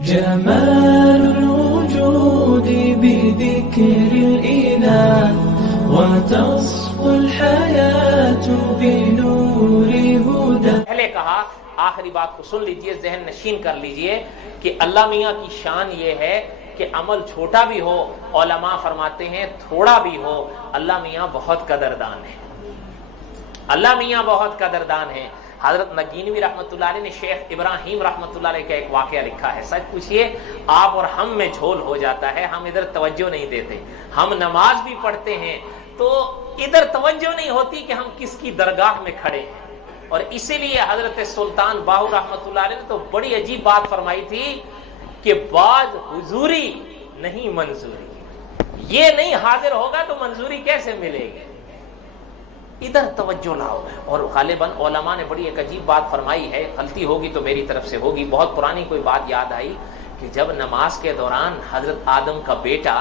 جمال الوجود بذكر الإله وتصفو الحياة بنور هدى. پہلے کہا، آخری بات کو سن لیجئے، ذہن نشین کر لیجئے کہ اللہ میاں کی شان یہ ہے کہ عمل چھوٹا بھی ہو، علماء فرماتے ہیں تھوڑا بھی ہو، اللہ میاں بہت قدردان ہے. اللہ میاں بہت قدردان ہے. حضرت نگینوی رحمۃ اللہ علیہ نے شیخ ابراہیم رحمۃ اللہ علیہ کا ایک واقعہ لکھا ہے. سچ پوچھئے آپ اور ہم میں جھول ہو جاتا ہے، ہم ادھر توجہ نہیں دیتے. ہم نماز بھی پڑھتے ہیں تو ادھر توجہ نہیں ہوتی کہ ہم کس کی درگاہ میں کھڑے ہیں. اور اسی لیے حضرت سلطان باہو رحمۃ اللہ علیہ نے تو بڑی عجیب بات فرمائی تھی کہ بعض حضوری نہیں منظوری. یہ نہیں حاضر ہوگا تو منظوری کیسے ملے گی؟ ادھر توجہ لاؤ. اور غالباً علماء نے بڑی ایک عجیب بات فرمائی ہے، غلطی ہوگی تو میری طرف سے ہوگی. بہت پرانی کوئی بات یاد آئی کہ جب نماز کے دوران حضرت آدم کا بیٹا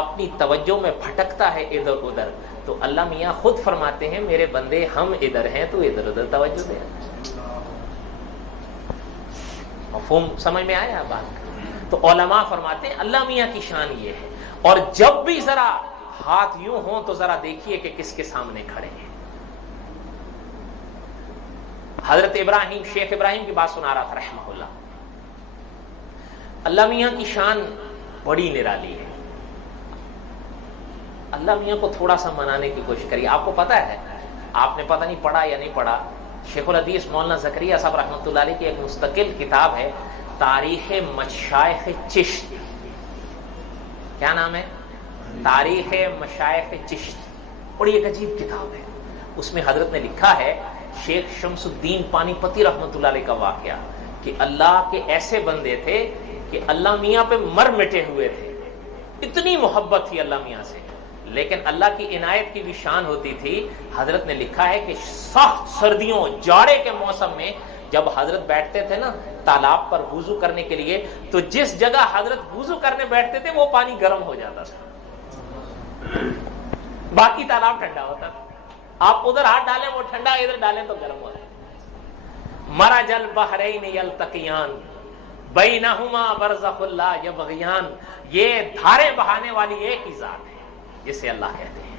اپنی توجہ میں بھٹکتا ہے ادھر ادھر، تو اللہ میاں خود فرماتے ہیں میرے بندے ہم ادھر ہیں تو ادھر ادھر توجہ دے. مفہوم سمجھ میں آیا بات؟ تو علماء فرماتے ہیں اللہ میاں کی شان یہ ہے. اور جب بھی ذرا ہاتھ یوں ہوں تو ذرا دیکھیے کہ کس کے سامنے کھڑے ہیں. حضرت ابراہیم، شیخ ابراہیم کی بات سنا رہا تھا رحمہ اللہ. اللہ میاں کی شان بڑی نرالی ہے. اللہ میاں کو تھوڑا سا منانے کی کوشش کریے. آپ کو پتا ہے، آپ نے پتہ نہیں پڑھا یا نہیں پڑھا، شیخ الحدیث مولانا زکریا صاحب رحمۃ اللہ علیہ کی ایک مستقل کتاب ہے تاریخ مشائخ چشت. کیا نام ہے؟ تاریخ مشائخ چشت. بڑی ایک عجیب کتاب ہے. اس میں حضرت نے لکھا ہے شیخ شمس الدین پانی پتی رحمۃ اللہ علیہ کا واقعہ کہ اللہ کے ایسے بندے تھے کہ اللہ میاں پہ مر مٹے ہوئے تھے. اتنی محبت تھی اللہ میاں سے، لیکن اللہ کی عنایت کی بھی شان ہوتی تھی. حضرت نے لکھا ہے کہ سخت سردیوں جاڑے کے موسم میں جب حضرت بیٹھتے تھے نا تالاب پر وضو کرنے کے لیے، تو جس جگہ حضرت وضو کرنے بیٹھتے تھے وہ پانی گرم ہو جاتا تھا، باقی تالاب ٹھنڈا ہوتا تھا. آپ ادھر ہاتھ ڈالیں وہ ٹھنڈا، ادھر ڈالیں تو گرم ہوتا ہے. مرج البحرین یلتقیان بینہما برزخ لا یبغیان. یہ دھاریں بہانے والی ایک ہی ذات ہے جسے اللہ کہتے ہیں.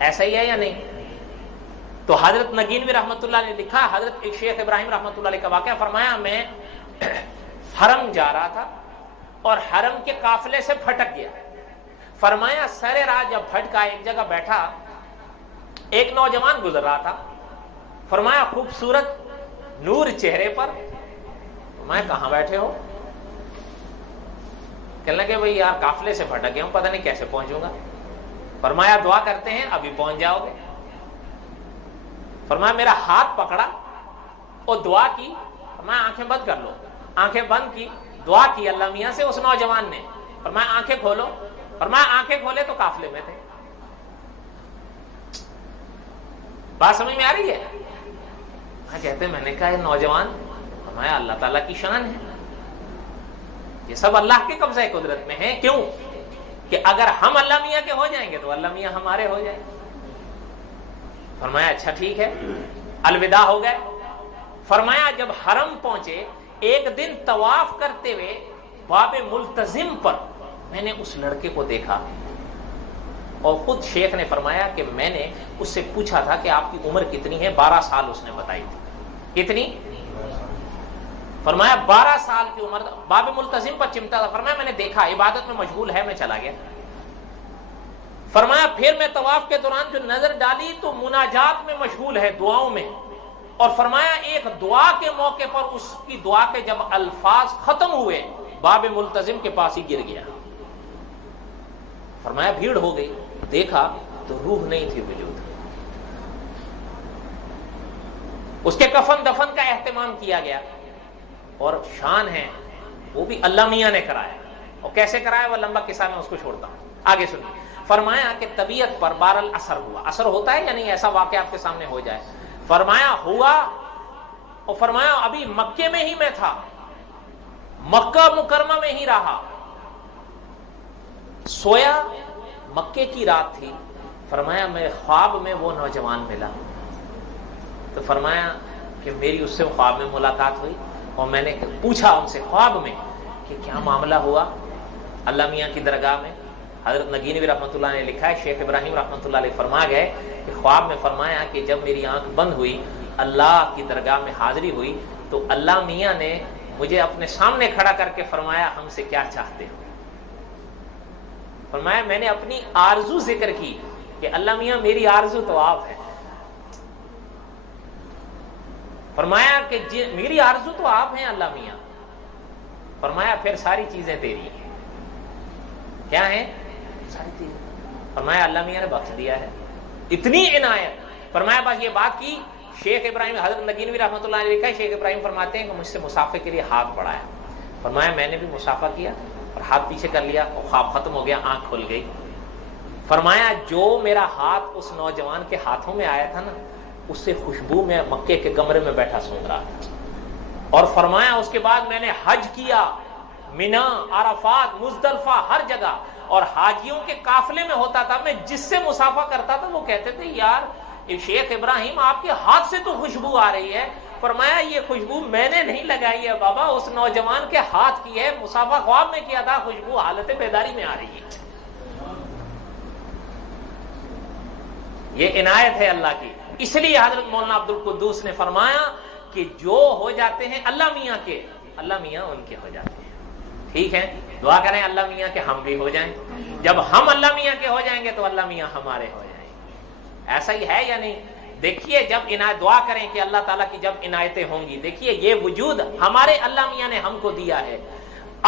ایسا ہی ہے یا نہیں؟ تو حضرت نگینوی رحمۃ اللہ نے لکھا، حضرت ایک شیخ ابراہیم رحمۃ اللہ علیہ کا واقعہ فرمایا میں حرم جا رہا تھا اور حرم کے قافلے سے پھٹک گیا. فرمایا سر راہ جب بھٹکا ایک جگہ بیٹھا، ایک نوجوان گزر رہا تھا. فرمایا خوبصورت نور چہرے پر. میں کہاں بیٹھے ہو؟ کہنے لگے بھئی یار قافلے سے بھٹک گیا ہوں، پتہ نہیں کیسے پہنچوں گا. فرمایا دعا کرتے ہیں ابھی پہنچ جاؤ گے. فرمایا میرا ہاتھ پکڑا اور دعا کی. فرمایا آنکھیں بند کر لو. آنکھیں بند کی، دعا کی اللہ میاں سے. اس نوجوان نے فرمایا آنکھیں کھولو. فرمایا آنکھیں کھولے تو قافلے میں تھے. بات سمجھ میں آ رہی ہے؟ کہتے میں نے کہا یہ نوجوان، فرمایا اللہ تعالیٰ کی شان ہے، یہ سب اللہ کے قبضہ قدرت میں ہے. کیوں؟ کہ اگر ہم اللہ میاں کے ہو جائیں گے تو اللہ میاں ہمارے ہو جائیں گے. فرمایا اچھا ٹھیک ہے. الوداع ہو گئے. فرمایا جب حرم پہنچے، ایک دن طواف کرتے ہوئے باب ملتزم پر میں نے اس لڑکے کو دیکھا. اور خود شیخ نے فرمایا کہ میں نے اس سے پوچھا تھا کہ آپ کی عمر کتنی ہے؟ 12 سال اس نے بتائی تھی. کتنی؟ فرمایا 12 سال کی عمر. باب ملتزم پر چمٹا تھا. فرمایا میں نے دیکھا عبادت میں مشغول ہے، میں چلا گیا. فرمایا پھر میں طواف کے دوران جو نظر ڈالی تو مناجات میں مشغول ہے، دعاؤں میں. اور فرمایا ایک دعا کے موقع پر اس کی دعا کے جب الفاظ ختم ہوئے باب ملتزم کے پاس ہی گر گیا. فرمایا بھیڑ ہو گئی، دیکھا تو روح نہیں تھی وجود. اس کے کفن دفن کا اہتمام کیا گیا. اور شان ہے وہ بھی اللہ میاں نے کرایا. اور کیسے کرایا وہ لمبا قصہ میں اس کو چھوڑتا ہوں، آگے سنیے. فرمایا کہ طبیعت پر بہرحال اثر ہوا. اثر ہوتا ہے یا نہیں؟ ایسا واقعہ آپ کے سامنے ہو جائے. فرمایا ہوا. اور فرمایا ابھی مکے میں ہی میں تھا، مکہ مکرمہ میں ہی رہا. سویا، مکے کی رات تھی. فرمایا میں خواب میں وہ نوجوان ملا. تو فرمایا کہ میری اس سے خواب میں ملاقات ہوئی اور میں نے پوچھا ان سے خواب میں کہ کیا معاملہ ہوا اللہ میاں کی درگاہ میں. حضرت نگینوی رحمۃ اللہ نے لکھا ہے شیخ ابراہیم رحمۃ اللہ علیہ فرما گئے کہ خواب میں فرمایا کہ جب میری آنکھ بند ہوئی اللہ کی درگاہ میں حاضری ہوئی تو اللہ میاں نے مجھے اپنے سامنے کھڑا کر کے فرمایا ہم سے کیا چاہتے ہو. فرمایا میں نے اپنی آرزو ذکر کی کہ اللہ میاں میری آرزو تو آپ ہے. فرمایا کہ میری آرزو تو آپ ہیں اللہ میاں. فرمایا پھر ساری چیزیں تیری ہیں. کیا ہیں ساری چیزیں؟ فرمایا اللہ میاں نے بخش دیا ہے. اتنی عنایت. فرمایا بس یہ بات کی شیخ ابراہیم حضرت نگینوی رحمۃ اللہ علیہ لکھا ہے شیخ ابراہیم فرماتے ہیں کہ مجھ سے مسافے کے لیے ہاتھ بڑھایا. فرمایا میں نے بھی مسافہ کیا اور ہاتھ پیچھے کر لیا اور خواب ختم ہو گیا, آنکھ کھل گئی. فرمایا جو میرا ہاتھ اس نوجوان کے ہاتھوں میں آیا تھا نا اس سے خوشبو میں مکے کے کمرے میں بیٹھا سونگ رہا تھا. اور فرمایا اس کے بعد میں نے حج کیا, مینا, عرفات, مزدلفہ, ہر جگہ, اور حاجیوں کے قافلے میں ہوتا تھا. میں جس سے مسافہ کرتا تھا وہ کہتے تھے یار شیخ ابراہیم آپ کے ہاتھ سے تو خوشبو آ رہی ہے. فرمایا یہ خوشبو میں نے نہیں لگائی ہے بابا, اس نوجوان کے ہاتھ کی ہے. مسافہ خواب میں کیا تھا, خوشبو حالت بیداری میں آ رہی ہے. یہ عنایت ہے اللہ کی. اس لیے حضرت مولانا عبد القدوس نے فرمایا کہ جو ہو جاتے ہیں اللہ میاں کے, اللہ میاں ان کے ہو جاتے ہیں. ٹھیک ہے, دعا کریں اللہ میاں کے ہم بھی ہو جائیں. جب ہم اللہ میاں کے ہو جائیں گے تو اللہ میاں ہمارے ہو جائیں گے. ایسا ہی ہے یا نہیں؟ دیکھیے جب عنایت, دعا کریں کہ اللہ تعالیٰ کی جب عنایتیں ہوں گی. دیکھیے یہ وجود ہمارے اللہ میاں نے ہم کو دیا ہے.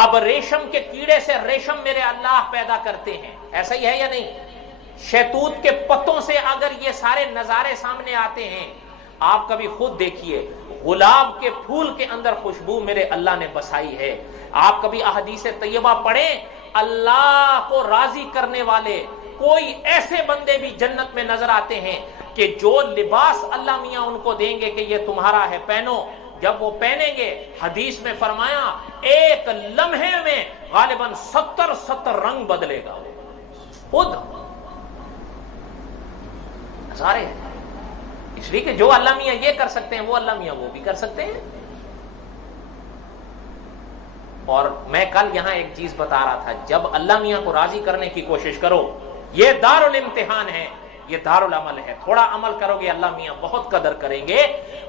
اب ریشم کے کیڑے سے ریشم میرے اللہ پیدا کرتے ہیں. ایسا ہی ہے یا نہیں؟ شہتوت کے پتوں سے اگر یہ سارے نظارے سامنے آتے ہیں, آپ کبھی خود دیکھیے گلاب کے پھول کے اندر خوشبو میرے اللہ نے بسائی ہے. آپ کبھی احادیث طیبہ پڑھیں, اللہ کو راضی کرنے والے کوئی ایسے بندے بھی جنت میں نظر آتے ہیں کہ جو لباس اللہ میاں ان کو دیں گے کہ یہ تمہارا ہے پہنو, جب وہ پہنیں گے حدیث میں فرمایا ایک لمحے میں غالباً 70 رنگ بدلے گا. خود سارے, اس لیے کہ جو اللہ میاں یہ کر سکتے ہیں وہ اللہ میاں وہ بھی کر سکتے ہیں. اور میں کل یہاں ایک چیز بتا رہا تھا, جب اللہ میاں کو راضی کرنے کی کوشش کرو, یہ دار الامتحان ہے, یہ دار العمل ہے. تھوڑا عمل کرو گے اللہ میاں بہت قدر کریں گے.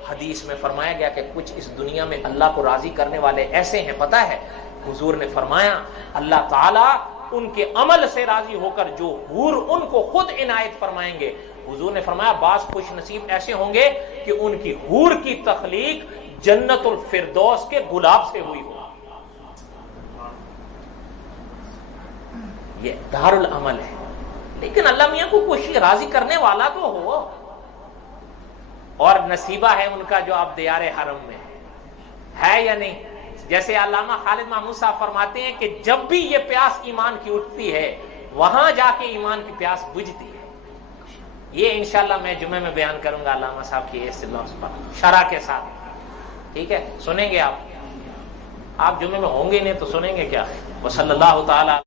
حدیث میں فرمایا گیا کہ کچھ اس دنیا میں اللہ کو راضی کرنے والے ایسے ہیں, پتہ ہے حضور نے فرمایا اللہ تعالیٰ ان کے عمل سے راضی ہو کر جو حور ان کو خود عنایت فرمائیں گے. حضور نے فرمایا بعض خوش نصیب ایسے ہوں گے کہ ان کی حور کی تخلیق جنت الفردوس کے گلاب سے ہوئی ہو. یہ دار العمل ہے. لیکن اللہ میاں کو کوشش راضی کرنے والا تو ہو, اور نصیبہ ہے ان کا جو اب دیار حرم میں ہے یا نہیں. جیسے علامہ خالد محمود صاحب فرماتے ہیں کہ جب بھی یہ پیاس ایمان کی اٹھتی ہے وہاں جا کے ایمان کی پیاس بجھتی ہے. یہ انشاءاللہ میں جمعے میں بیان کروں گا علامہ صاحب کی اس لفظ پر شرح کے ساتھ. ٹھیک ہے, سنیں گے آپ جمعے میں ہوں گے نہیں تو سنیں گے کیا. وصلی اللہ تعالی